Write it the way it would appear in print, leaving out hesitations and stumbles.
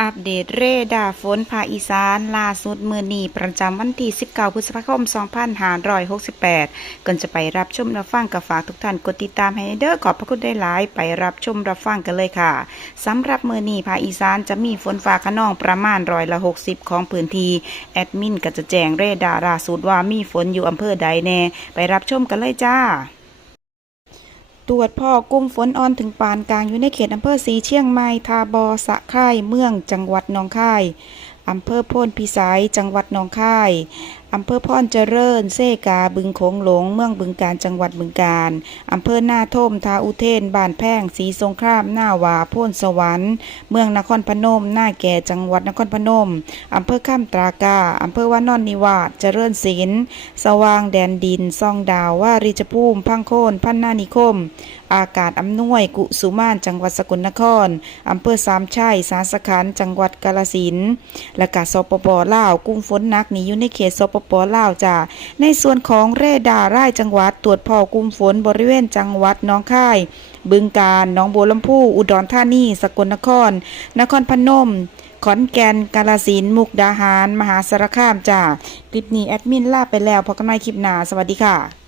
อัปเดตเรดาร์ฝนภาคอีสานล่าสุดมื้อนี้ประจำวันที่19พฤษภาคม2568ก่อนจะไปรับชมรับฟังก็ฝากทุกท่านกดติดตามให้เด้อขอบพระคุณได้หลายไปรับชมรับฟังกันเลยค่ะสำหรับมื้อนี้ภาคอีสานจะมีฝนฟ้าคะนองประมาณ60%ของพื้นที่แอดมินก็จะแจ้งเรดาร์ล่าสุดว่ามีฝนอยู่อำเภอใดแน่ไปรับชมกันเลยจ้าตรวจพ่อกลุ่มฝนอ่อนถึงปานกลางอยู่ในเขตอำเภอสีเชียงใหม่ทาบอสะไคร่เมืองจังหวัดหนองคายอำเภอโพนพิสัยจังหวัดหนองคายอำเภอพรเจริญเซกาบึงโขงหลงเมืองบึงกาฬจังหวัดบึงกาฬอำเภอหน้าท่มทาอุเทนบ้านแพงศรีสงครามหน้าหวาโพนสวรรค์เมืองนครพนมหน้าแก่จังหวัดนครพนมอำเภอข้ามตรากาอำเภอวานอนนิวาสเจริญศิลป์สว่างแดนดินซองดาววาริจภูมิพังโคนพันนานิคมอากาศอำนวยกุสุมานจังหวัดสกลนครอำเภอสามชัยสาสขันธ์จังหวัดกาฬสินธุ์และกาสปปลาวกลุ่มฝนหนักนี้อยู่ในเขตสปปลาวจ้าในส่วนของเรดาร์รายจังหวัดตรวจพอกลุ่มฝนบริเวณจังหวัดหนองคายบึงกาฬหนองบัวลำพูอุดรธานีสกลนครนครพนมขอนแก่นกาฬสินธุ์มุกดาหารมหาสารคามจ้าคลิปนี้แอดมินลาไปแล้วพบกันใหม่คลิปหน้าสวัสดีค่ะ